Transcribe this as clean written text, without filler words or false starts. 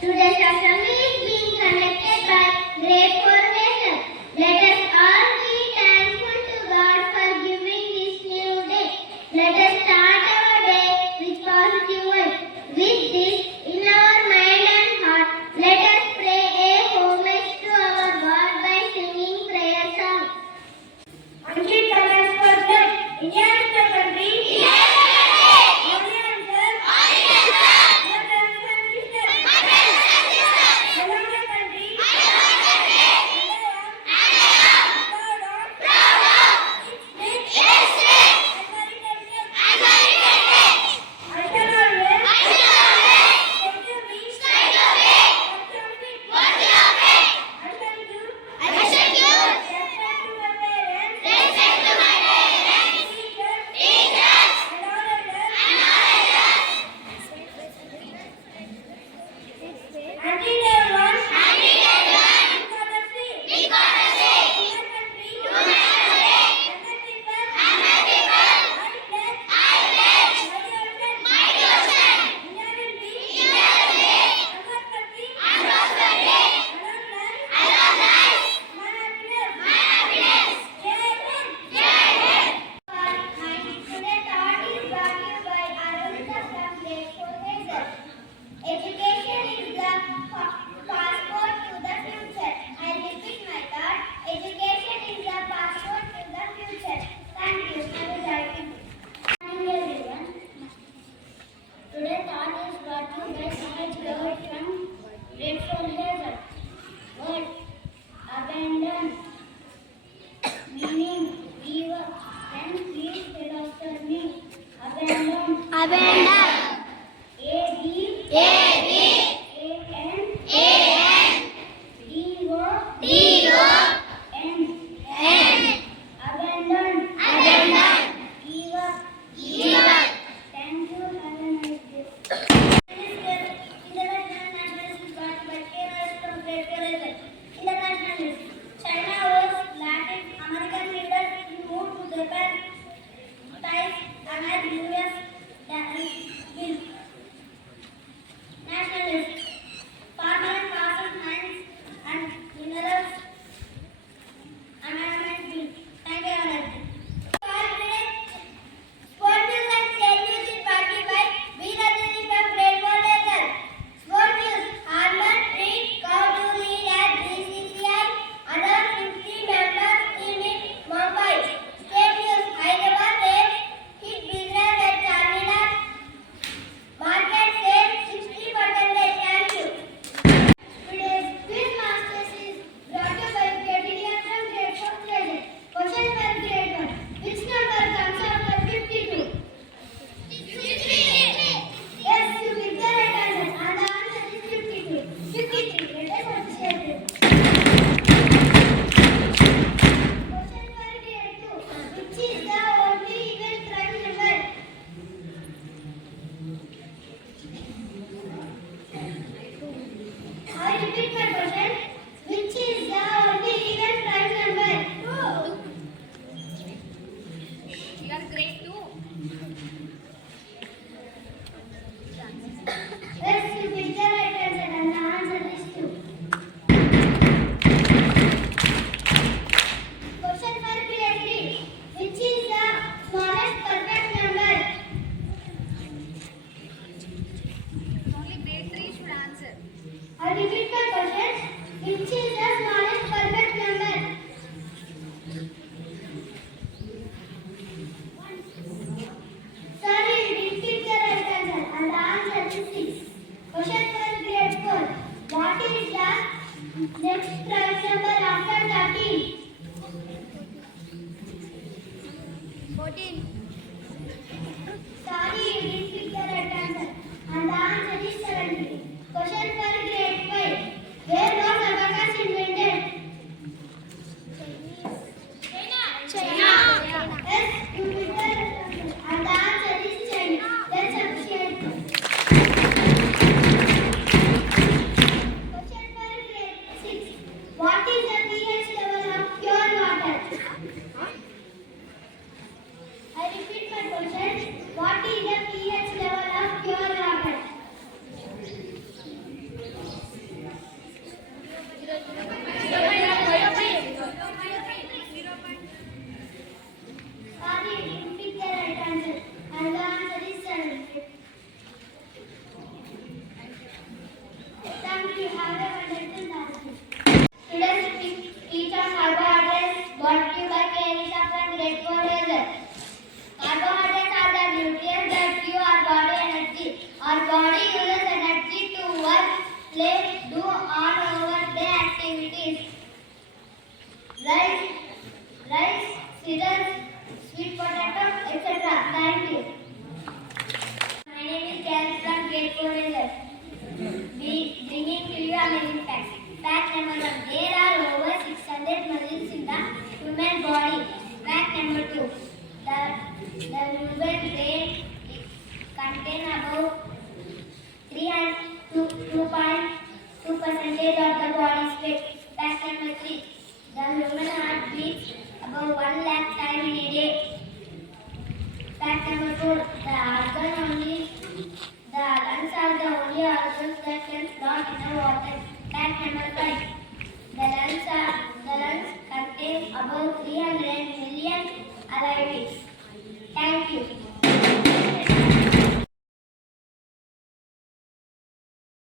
Today's session is being conducted by Grade IV Hazel. Let us all be thankful to God for giving this new day. Let us start our day with positive vibes. With this in our mind and heart, let us pray a homage to our God by singing prayer songs. Ancient colors for blood. India is the country. Education is the passport to the future. I repeat my thought. Education is the passport to the future. Thank you. Have a great day. Morning, everyone. Today's thought is brought to you by Sahaj Gawat from Grade IV Hazel. Word abandon. Meaning give up. Then please tell after me. Abandon. Abandon. I repeat my question. Which is the smallest perfect number? Sorry, repeat the right answer. And the answer is 6. Question for grade 4. What is the next prime number after 13? 14. Sorry, repeat the right answer. And the answer is 17. Question for grade 5. Where was abacus invented? China. Yes, you will tell. And the answer is China. Let's appreciate it. Question for grade 6. What is the pH level of pure water? I 2.2% of the body's weight. Fact number 3. The human heart beats about 1 lakh times in a day. Fact number 4. The lungs are the only organs that can float in the water. Fact number 5. The lungs contain about 300 million alive beings. Thank you.